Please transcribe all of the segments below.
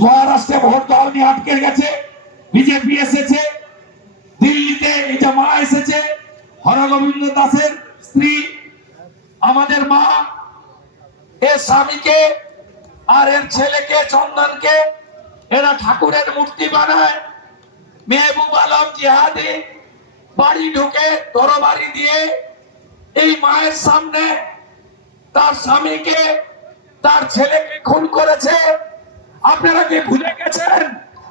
মহারাষ্ট্রে ভোট দেওয়া নিয়ে আটকে গেছে, বিজেপি এসেছে, দিল্লিতে এটা মা এসেছে, হরগোবিন্দ দাসের স্ত্রী, আমাদের মা এর স্বামীকে আর এর ছেলেকে, চন্দনকে, এরা ঠাকুরের মূর্তি বানায়। মেহবুব আলম জিহাদি বাড়ি ঢুকে তরবারি দিয়ে এই মায়ের সামনে তার স্বামীকে, তার ছেলেকে খুন করেছে। আপনারা কি ভুলে গেছেন?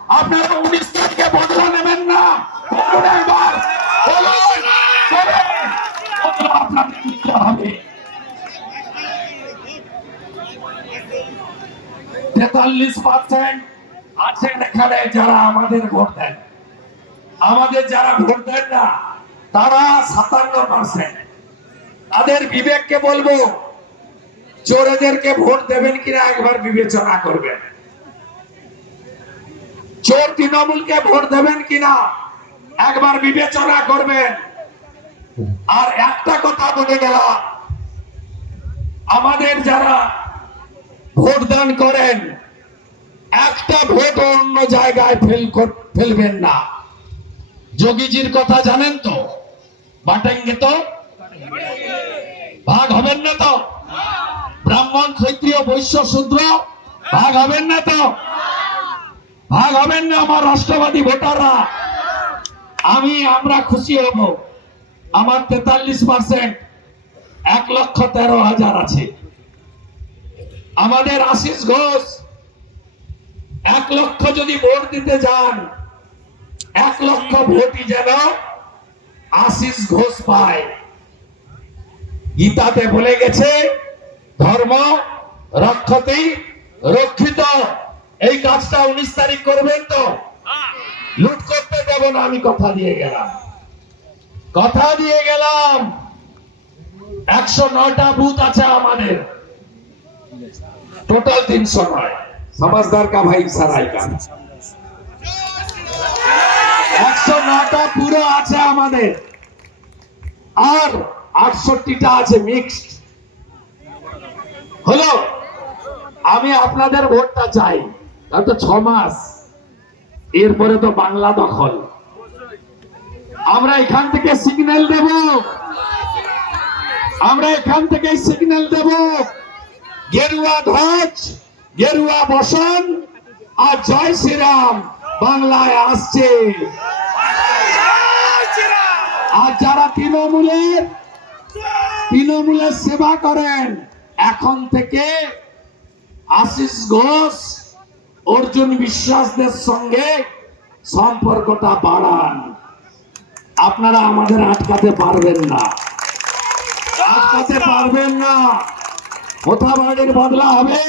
আপনারা উনিশ তারিখে বদলা নেবেন না। বলুন একবার। বলুন। তেতাল্লিশ পার্সেন্ট আছেন এখানে যারা আমাদের ভোট দেন। আমাদের যারা ভোট না, তারা সাতান্ন তাদের বিবেককে বলব, চোরেদেরকে ভোট দেবেন কিনা একবার বিবেচনা করবেন। চোর তৃণমূলকে ভোট দেবেন কিনা? একবার বিবেচনা করবেন। আর একটা কথা বলে গেলাম। আমাদের যারা ভোট দান করেন, একটা ভোট অন্য জায়গায় ফেল ফেলবেন না। যোগীজির কথা জানেন তো? বাটেঙ্গে তো? ভাগ হবেন না তো? ব্রাহ্মণ, ক্ষত্রিয়, বৈশ্য, শূদ্র? ভাগ হবেন না তো? ভাগ হবেন না আমার রাষ্ট্রবাদী ভোটাররা। আমি, আমরা খুশি হব। আমার তেতাল্লিশ পার্সেন্ট এক লক্ষ তেরো হাজার আছে। আমাদের আশিস ঘোষ এক লক্ষ যদি ভোট দিতে যান, এক লক্ষ ভোটই যেন আশিস ঘোষ পায়। গীতাতে বলে গেছে, ধর্ম রক্ষতে রক্ষিত। এই কাজটা উনিশ তারিখ করবেন তো? লুট করতে দেবো না, আমি কথা দিয়ে গেলাম। কথা দিয়ে গেলাম। একশো নয়টা বুথ আছে আমাদের। টোটাল তিনশো নয়। সমাজদার কা ভাই সারাই কা একশো নয়টা পুরো আছে আমাদের। আর আটষট্টিটা আছে মিক্সড হলো, আমি আপনাদের ভোটটা চাই। তো ছ মাস। এরপরে তো বাংলা দখল। আমরা এখান থেকে সিগন্যাল দেব। আমরা এখান থেকে সিগন্যাল দেব। গেরুয়া ধ্বজ, গেরুয়া বসন আর জয় শ্রীরাম বাংলায় আসছে। আর যারা তৃণমূলের তৃণমূলের সেবা করেন, এখন থেকে আশিস ঘোষ অর্জুন বিশ্বাসদের সঙ্গে সম্পর্কটা বাড়ান। আপনারা আমাদের আটকাতে পারবেন না। আটকাতে পারবেন না। কোথাবাড়ির বদলা হবে?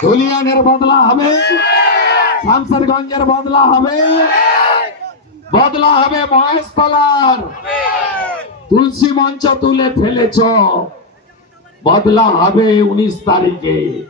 ধুলিয়ানের বদলা হবে। শামসারগঞ্জের বদলা হবে। বদলা হবে মহেশ তলার তুলসী মঞ্চ তুলে ফেলেছ। বদলা হবে উনিশ তারিখে।